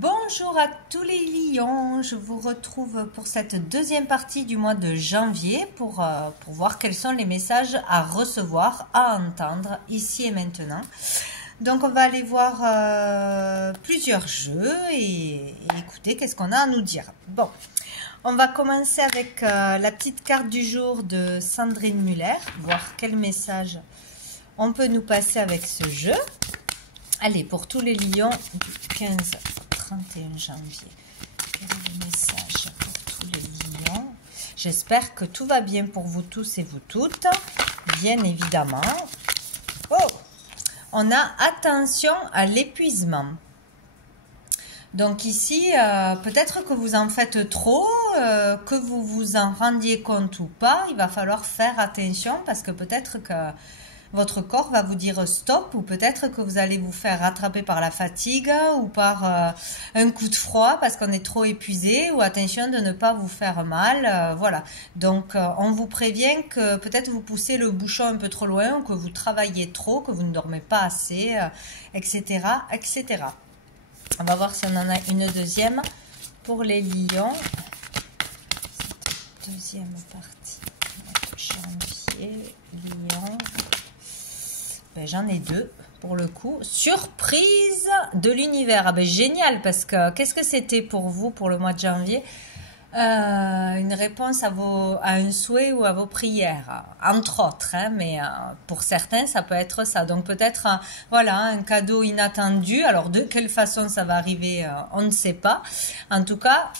Bonjour à tous les lions, je vous retrouve pour cette deuxième partie du mois de janvier pour voir quels sont les messages à recevoir, à entendre ici et maintenant. Donc on va aller voir plusieurs jeux et écouter qu'est-ce qu'on a à nous dire. Bon, on va commencer avec la petite carte du jour de Sandrine Muller, voir quel message on peut nous passer avec ce jeu. Allez, pour tous les lions du 15 31 janvier. Quel est le message pour tous les lions? J'espère que tout va bien pour vous tous et vous toutes, bien évidemment. Oh, on a attention à l'épuisement. Donc ici, peut-être que vous en faites trop, que vous vous en rendiez compte ou pas, il va falloir faire attention parce que peut-être que votre corps va vous dire stop, ou peut-être que vous allez vous faire rattraper par la fatigue ou par un coup de froid parce qu'on est trop épuisé, ou attention de ne pas vous faire mal. Voilà. Donc on vous prévient que peut-être vous poussez le bouchon un peu trop loin, ou que vous travaillez trop, que vous ne dormez pas assez, etc., etc. On va voir si on en a une deuxième pour les lions. Cette deuxième partie de janvier, lion. Ben, j'en ai deux pour le coup. Surprise de l'univers. Ah ben, génial, parce que qu'est-ce que c'était pour vous pour le mois de janvier? Une réponse à un souhait ou à vos prières, entre autres, hein, mais pour certains ça peut être ça. Donc peut-être voilà, un cadeau inattendu. Alors de quelle façon ça va arriver, on ne sait pas. En tout cas,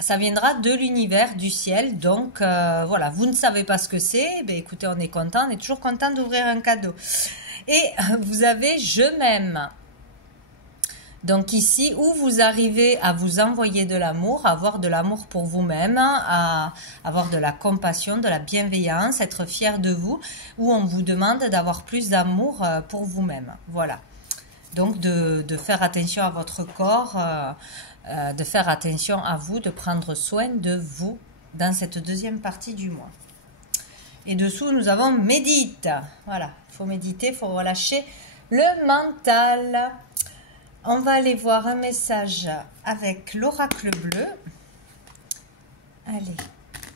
ça viendra de l'univers, du ciel. Donc voilà, vous ne savez pas ce que c'est. Ben écoutez, on est content, on est toujours content d'ouvrir un cadeau. Et vous avez je m'aime. Donc ici, où vous arrivez à vous envoyer de l'amour, à avoir de l'amour pour vous-même, à avoir de la compassion, de la bienveillance, être fier de vous, où on vous demande d'avoir plus d'amour pour vous-même. Voilà. Donc de faire attention à votre corps, de faire attention à vous, de prendre soin de vous dans cette deuxième partie du mois. Et dessous, nous avons médite. Voilà, il faut méditer, il faut relâcher le mental. On va aller voir un message avec l'oracle bleu. Allez,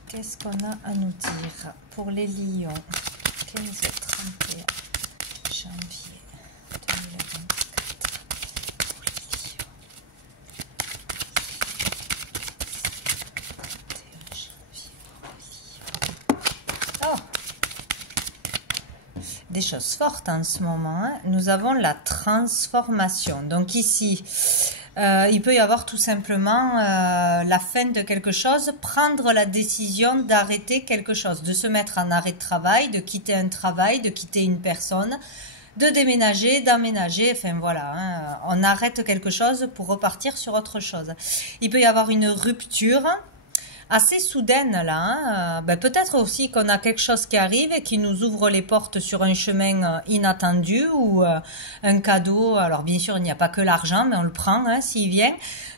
qu'est-ce qu'on a à nous dire pour les lions? 15-31 janvier 2024 pour les lions. 31 janvier pour les lions. Oh! Des choses fortes en ce moment, hein. Nous avons la transformation. Donc ici, il peut y avoir tout simplement la fin de quelque chose, prendre la décision d'arrêter quelque chose, de se mettre en arrêt de travail, de quitter un travail, de quitter une personne, de déménager, d'emménager, enfin voilà, hein. On arrête quelque chose pour repartir sur autre chose. Il peut y avoir une rupture assez soudaine là, hein. Ben, peut-être aussi qu'on a quelque chose qui arrive et qui nous ouvre les portes sur un chemin inattendu, ou un cadeau. Alors bien sûr, il n'y a pas que l'argent, mais on le prend, hein, s'il vient.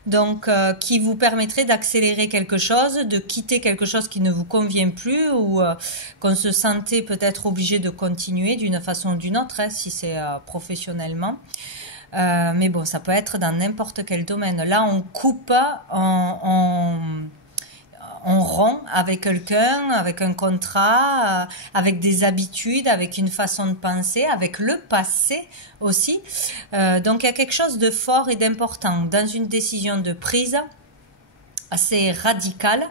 Donc qui vous permettrait d'accélérer quelque chose, de quitter quelque chose qui ne vous convient plus, ou qu'on se sentait peut-être obligé de continuer d'une façon ou d'une autre, hein, si c'est professionnellement. Mais bon, ça peut être dans n'importe quel domaine. Là, on coupe, on rompt avec quelqu'un, avec un contrat, avec des habitudes, avec une façon de penser, avec le passé aussi. Donc il y a quelque chose de fort et d'important dans une décision de prise assez radicale,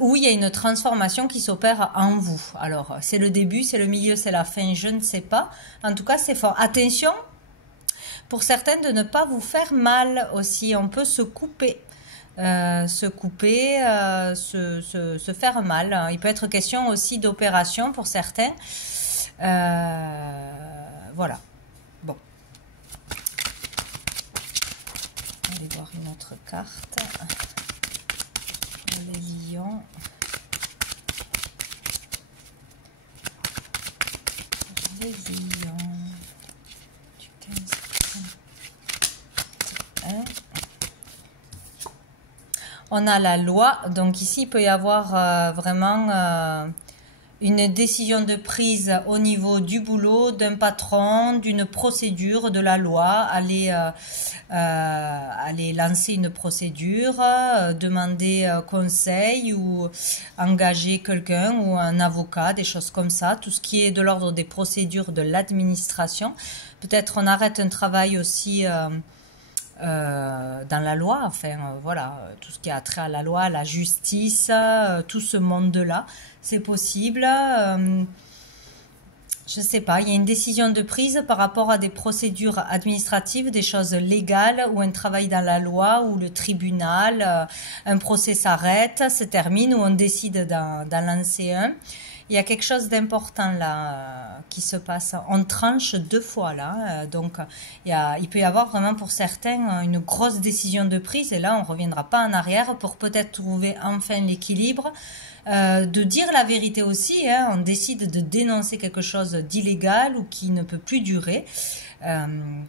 où il y a une transformation qui s'opère en vous. Alors c'est le début, c'est le milieu, c'est la fin, je ne sais pas. En tout cas, c'est fort. Attention, pour certaines, de ne pas vous faire mal aussi. On peut se couper. Se faire mal. Il peut être question aussi d'opération pour certains. Voilà. Bon. On va aller voir une autre carte. Pour les lions. Les lions. Du 15-31. On a la loi, donc ici il peut y avoir vraiment une décision de prise au niveau du boulot, d'un patron, d'une procédure, de la loi, aller lancer une procédure, demander conseil ou engager quelqu'un ou un avocat, des choses comme ça, tout ce qui est de l'ordre des procédures de l'administration. Peut-être on arrête un travail aussi dans la loi, enfin voilà, tout ce qui a trait à la loi, à la justice, tout ce monde-là, c'est possible. Je sais pas, il y a une décision de prise par rapport à des procédures administratives, des choses légales ou un travail dans la loi ou le tribunal, un procès s'arrête, se termine ou on décide d'en lancer un. Il y a quelque chose d'important là qui se passe. On tranche 2 fois là, donc il peut y avoir vraiment pour certains une grosse décision de prise et là on reviendra pas en arrière pour peut-être trouver enfin l'équilibre, de dire la vérité aussi. Hein, on décide de dénoncer quelque chose d'illégal ou qui ne peut plus durer,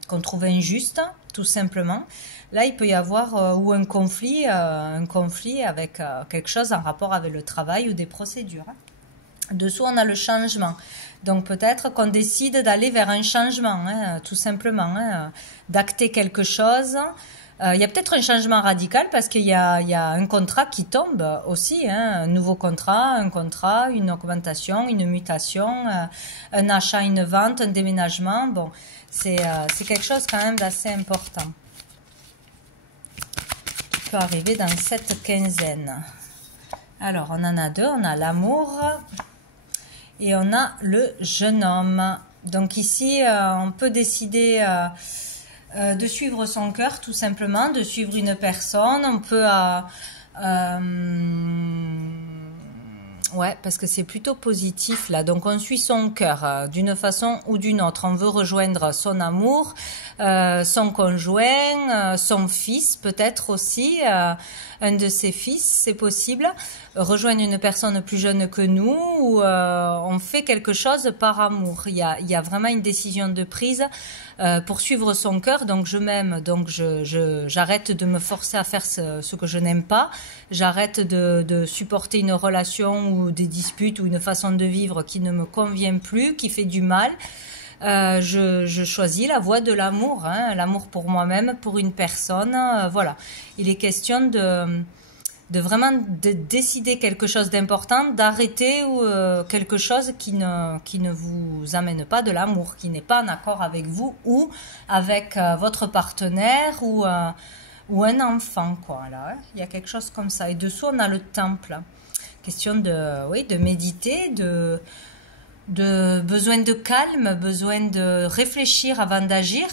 qu'on trouve injuste, tout simplement. Là, il peut y avoir ou un conflit avec quelque chose en rapport avec le travail ou des procédures. Dessous, on a le changement. Donc, peut-être qu'on décide d'aller vers un changement, hein, tout simplement, hein, d'acter quelque chose. Il y a peut-être un changement radical parce qu'il y a un contrat qui tombe aussi, hein, un nouveau contrat, une augmentation, une mutation, un achat, une vente, un déménagement. Bon, c'est quelque chose quand même d'assez important qui peut arriver dans cette quinzaine. Alors, on en a 2, on a l'amour et on a le jeune homme. Donc ici, on peut décider de suivre son cœur, tout simplement, de suivre une personne. On peut... ouais, parce que c'est plutôt positif là. Donc on suit son cœur d'une façon ou d'une autre. On veut rejoindre son amour, son conjoint, son fils peut-être aussi, un de ses fils, c'est possible. Rejoindre une personne plus jeune que nous ou on fait quelque chose par amour. Il y a vraiment une décision de prise pour suivre son cœur. Donc je m'aime, donc j'arrête de me forcer à faire ce que je n'aime pas. J'arrête de supporter une relation ou des disputes ou une façon de vivre qui ne me convient plus, qui fait du mal. Je choisis la voie de l'amour, hein, l'amour pour moi-même, pour une personne. Voilà, il est question de vraiment de décider quelque chose d'important, d'arrêter quelque chose qui ne vous amène pas de l'amour, qui n'est pas en accord avec vous ou avec votre partenaire ou un enfant, quoi. Là, hein. Il y a quelque chose comme ça. Et dessous, on a le temple. Question de méditer, de besoin de calme, besoin de réfléchir avant d'agir.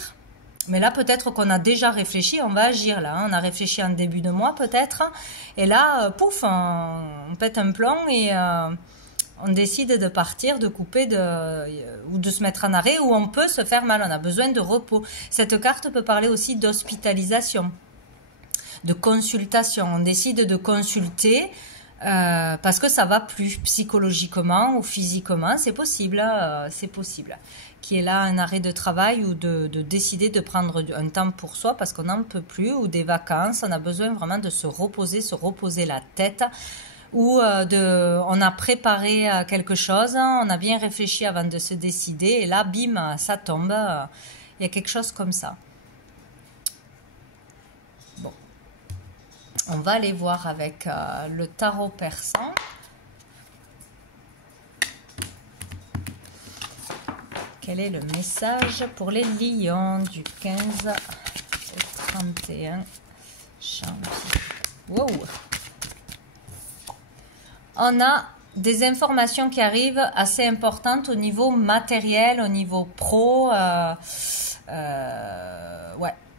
Mais là, peut-être qu'on a déjà réfléchi, on va agir là. Hein. On a réfléchi en début de mois peut-être. Et là, pouf, on pète un plomb et on décide de partir, de couper ou de se mettre en arrêt où on peut se faire mal. On a besoin de repos. Cette carte peut parler aussi d'hospitalisation, de consultation. On décide de consulter parce que ça va plus psychologiquement ou physiquement. C'est possible, c'est possible. Qui est là un arrêt de travail ou de décider de prendre un temps pour soi parce qu'on n'en peut plus ou des vacances. On a besoin vraiment de se reposer la tête ou on a préparé quelque chose, on a bien réfléchi avant de se décider et là, bim, ça tombe. Il y a quelque chose comme ça. Bon. On va aller voir avec le tarot persan. Quel est le message pour les lions du 15 au 31 janvier? Wow. On a des informations qui arrivent assez importantes au niveau matériel, au niveau pro, ouais,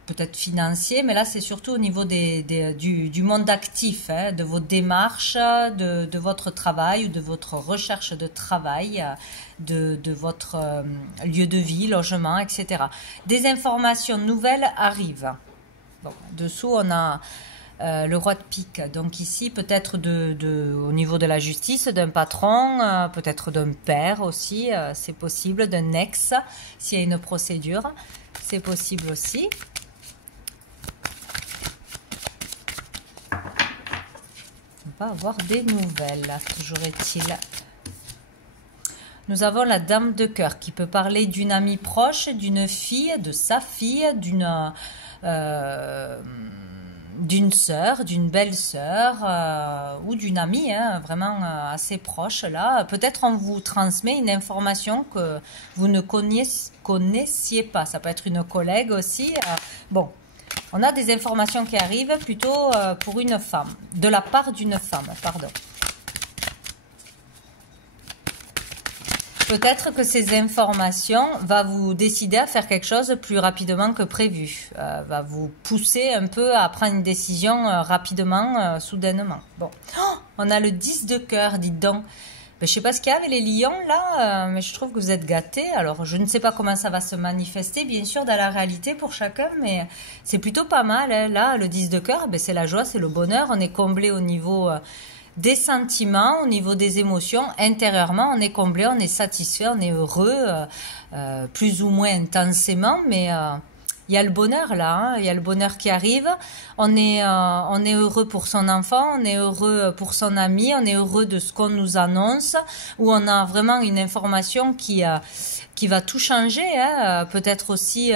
peut-être financier, mais là c'est surtout au niveau du monde actif, hein, de vos démarches, de votre travail ou de votre recherche de travail, de votre lieu de vie, logement, etc. Des informations nouvelles arrivent. Bon, dessous on a le roi de pique, donc ici peut-être au niveau de la justice, d'un patron, peut-être d'un père aussi, c'est possible, d'un ex, s'il y a une procédure, c'est possible aussi. On va avoir des nouvelles, toujours est-il. Nous avons la dame de cœur qui peut parler d'une amie proche, d'une fille, de sa fille, d'une sœur, d'une belle-sœur ou d'une amie, hein, vraiment assez proche. Là, peut-être on vous transmet une information que vous ne connaissiez pas. Ça peut être une collègue aussi. Bon, on a des informations qui arrivent plutôt pour une femme, de la part d'une femme, pardon. Peut-être que ces informations vont vous décider à faire quelque chose plus rapidement que prévu. Va vous pousser un peu à prendre une décision rapidement, soudainement. Bon, oh, on a le 10 de cœur, dites donc. Ben, je sais pas ce qu'il y a avec les lions là, mais je trouve que vous êtes gâtés. Alors, je ne sais pas comment ça va se manifester, bien sûr, dans la réalité pour chacun, mais c'est plutôt pas mal. Hein. Là, le 10 de cœur, ben, c'est la joie, c'est le bonheur. On est comblé au niveau... des sentiments, au niveau des émotions, intérieurement, on est comblé, on est satisfait, on est heureux, plus ou moins intensément, mais il y a le bonheur là, hein, il y a le bonheur qui arrive, on est heureux pour son enfant, on est heureux pour son ami, on est heureux de ce qu'on nous annonce, où on a vraiment une information qui va tout changer, hein, peut-être aussi...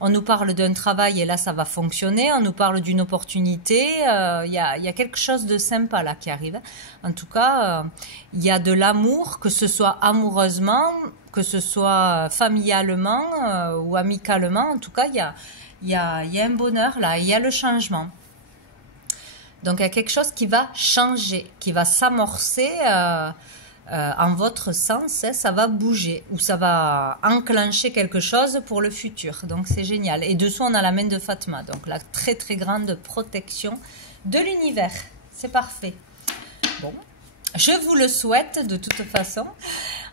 on nous parle d'un travail et là, ça va fonctionner. On nous parle d'une opportunité. Il y a quelque chose de sympa là qui arrive. En tout cas, il y a de l'amour, que ce soit amoureusement, que ce soit familialement ou amicalement. En tout cas, il y a un bonheur là. Il y a le changement. Donc, il y a quelque chose qui va changer, qui va s'amorcer en votre sens, hein, ça va bouger ou ça va enclencher quelque chose pour le futur. Donc c'est génial. Et dessous, on a la main de Fatma. Donc la très très grande protection de l'univers. C'est parfait. Bon, je vous le souhaite de toute façon.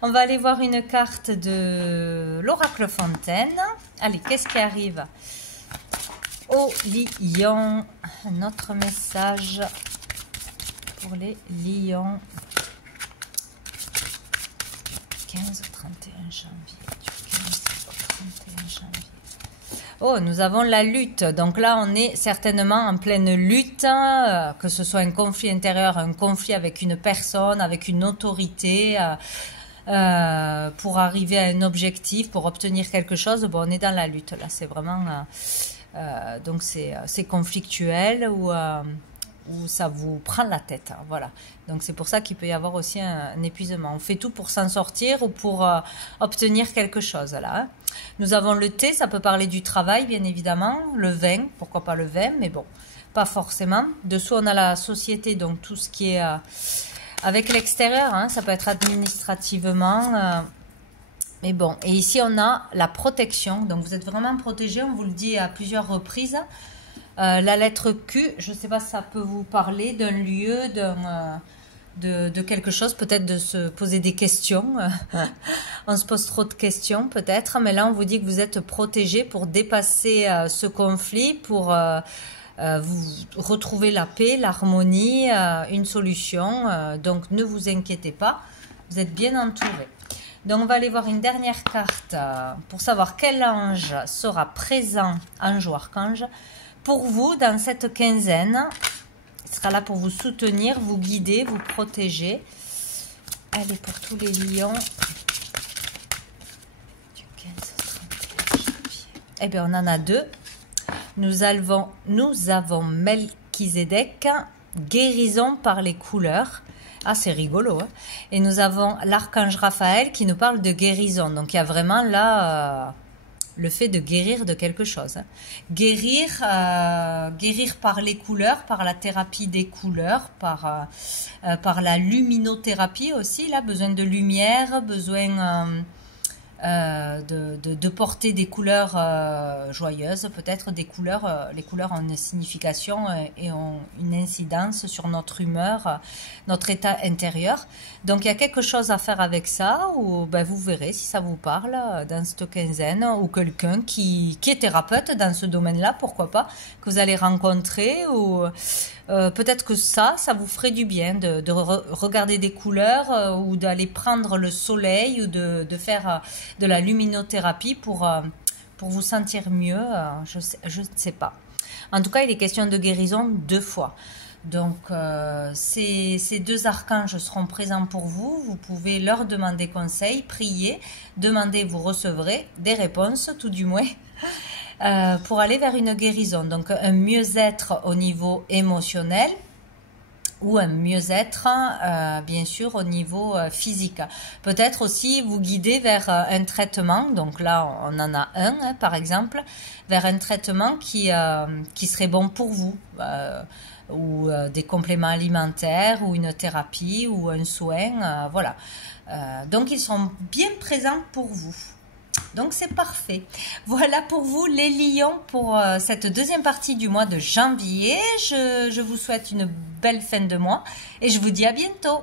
On va aller voir une carte de l'oracle Fontaine. Allez, qu'est-ce qui arrive? Au lion, notre message pour les lions. 15 au 31 janvier. Du 15 au 31 janvier. Oh, nous avons la lutte. Donc là, on est certainement en pleine lutte, que ce soit un conflit intérieur, un conflit avec une personne, avec une autorité, pour arriver à un objectif, pour obtenir quelque chose. Bon, on est dans la lutte. Là, c'est vraiment... donc, c'est conflictuel ou... où ça vous prend la tête, hein, voilà. Donc c'est pour ça qu'il peut y avoir aussi un épuisement. On fait tout pour s'en sortir ou pour obtenir quelque chose, là. Hein. Nous avons le thé, ça peut parler du travail, bien évidemment. Le vin, pourquoi pas le vin, mais bon, pas forcément. Dessous, on a la société, donc tout ce qui est avec l'extérieur, hein, ça peut être administrativement... mais bon, et ici, on a la protection. Donc vous êtes vraiment protégé, on vous le dit à plusieurs reprises. La lettre Q, je ne sais pas si ça peut vous parler d'un lieu, de quelque chose, peut-être de se poser des questions. On se pose trop de questions peut-être, mais là on vous dit que vous êtes protégé pour dépasser ce conflit, pour vous retrouver la paix, l'harmonie, une solution. Donc ne vous inquiétez pas, vous êtes bien entouré. Donc on va aller voir une dernière carte pour savoir quel ange sera présent, ange ou archange, pour vous dans cette quinzaine. Il sera là pour vous soutenir, vous guider, vous protéger. Allez, pour tous les lions. Du 15 au 31 janvier. Eh bien, on en a deux. Nous avons Melchizedek, guérison par les couleurs. Ah, c'est rigolo. Hein. Et nous avons l'archange Raphaël qui nous parle de guérison. Donc, il y a vraiment là... le fait de guérir de quelque chose. Guérir par les couleurs, par la thérapie des couleurs, par la luminothérapie aussi, là, besoin de lumière, besoin de porter des couleurs joyeuses, peut-être des couleurs, les couleurs ont une signification et ont une incidence sur notre humeur, notre état intérieur. Donc il y a quelque chose à faire avec ça, ou ben, vous verrez si ça vous parle dans cette quinzaine, ou quelqu'un qui est thérapeute dans ce domaine-là, pourquoi pas, que vous allez rencontrer, ou peut-être que ça vous ferait du bien de regarder des couleurs ou d'aller prendre le soleil ou de faire de la luminothérapie pour vous sentir mieux, je ne sais pas. En tout cas, il est question de guérison 2 fois. Donc, ces deux archanges seront présents pour vous. Vous pouvez leur demander conseil, prier, demander, vous recevrez des réponses, tout du moins, pour aller vers une guérison. Donc, un mieux-être au niveau émotionnel ou un mieux-être, bien sûr, au niveau physique. Peut-être aussi vous guider vers un traitement. Donc là, on en a un, hein, par exemple, vers un traitement qui serait bon pour vous. Ou des compléments alimentaires, ou une thérapie, ou un soin, voilà. Donc, ils sont bien présents pour vous. Donc, c'est parfait. Voilà pour vous, les lions, pour cette deuxième partie du mois de janvier. Je vous souhaite une belle fin de mois et je vous dis à bientôt.